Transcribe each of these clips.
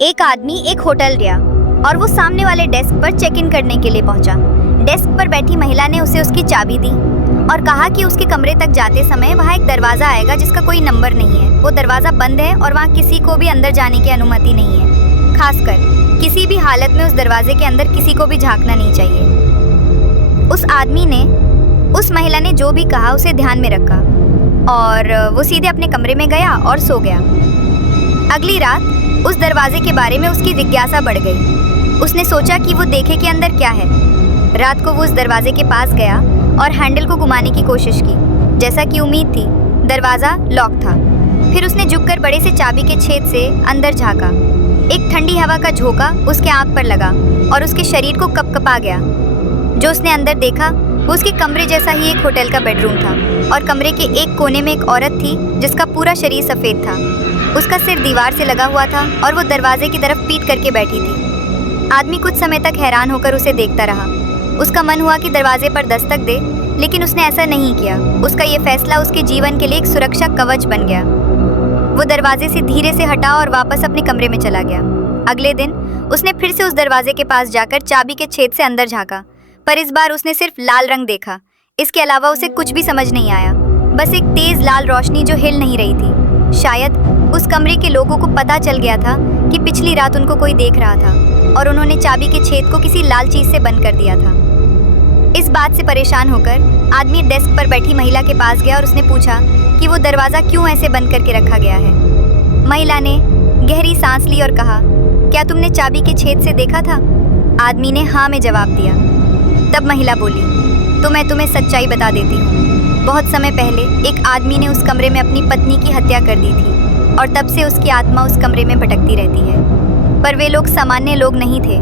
एक आदमी एक होटल गया और वो सामने वाले डेस्क पर चेक इन करने के लिए पहुंचा। डेस्क पर बैठी महिला ने उसे उसकी चाबी दी और कहा कि उसके कमरे तक जाते समय वहाँ एक दरवाज़ा आएगा जिसका कोई नंबर नहीं है। वो दरवाज़ा बंद है और वहाँ किसी को भी अंदर जाने की अनुमति नहीं है। खासकर किसी भी हालत में उस दरवाजे के अंदर किसी को भी झांकना नहीं चाहिए। उस आदमी ने, उस महिला ने जो भी कहा उसे ध्यान में रखा और वो सीधे अपने कमरे में गया और सो गया। अगली रात उस दरवाजे के बारे में उसकी जिज्ञासा बढ़ गई। उसने सोचा कि वो देखे कि अंदर क्या है। रात को वो उस दरवाजे के पास गया और हैंडल को घुमाने की कोशिश की। जैसा कि उम्मीद थी, दरवाज़ा लॉक था। फिर उसने झुककर बड़े से चाबी के छेद से अंदर झांका। एक ठंडी हवा का झोंका उसके आँख पर लगा और उसके शरीर को कपकपा गया। जो उसने अंदर देखा वो उसके कमरे जैसा ही एक होटल का बेडरूम था और कमरे के एक कोने में एक औरत थी जिसका पूरा शरीर सफ़ेद था। उसका सिर दीवार से लगा हुआ था और वो दरवाजे की तरफ पीठ करके बैठी थी। आदमी कुछ समय तक हैरान होकर उसे देखता रहा। उसका मन हुआ कि दरवाजे पर दस्तक दे, लेकिन उसने ऐसा नहीं किया। उसका ये फैसला उसके जीवन के लिए एक सुरक्षा कवच बन गया। वो दरवाजे से धीरे से हटा और वापस अपने कमरे में चला गया। अगले दिन उसने फिर से उस दरवाजे के पास जाकर चाबी के छेद से अंदर झांका, पर इस बार उसने सिर्फ लाल रंग देखा। इसके अलावा उसे कुछ भी समझ नहीं आया, बस एक तेज लाल रोशनी जो हिल नहीं रही थी। शायद उस कमरे के लोगों को पता चल गया था कि पिछली रात उनको कोई देख रहा था और उन्होंने चाबी के छेद को किसी लाल चीज से बंद कर दिया था। इस बात से परेशान होकर आदमी डेस्क पर बैठी महिला के पास गया और उसने पूछा कि वो दरवाज़ा क्यों ऐसे बंद करके रखा गया है। महिला ने गहरी सांस ली और कहा, क्या तुमने चाबी के छेद से देखा था? आदमी ने हाँ में जवाब दिया। तब महिला बोली, तो मैं तुम्हें सच्चाई बता देती हूँ। बहुत समय पहले एक आदमी ने उस कमरे में अपनी पत्नी की हत्या कर दी थी और तब से उसकी आत्मा उस कमरे में भटकती रहती है। पर वे लोग सामान्य लोग नहीं थे।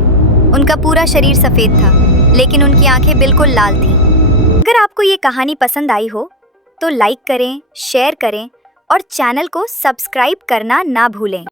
उनका पूरा शरीर सफ़ेद था, लेकिन उनकी आंखें बिल्कुल लाल थीं। अगर आपको ये कहानी पसंद आई हो तो लाइक करें, शेयर करें और चैनल को सब्सक्राइब करना ना भूलें।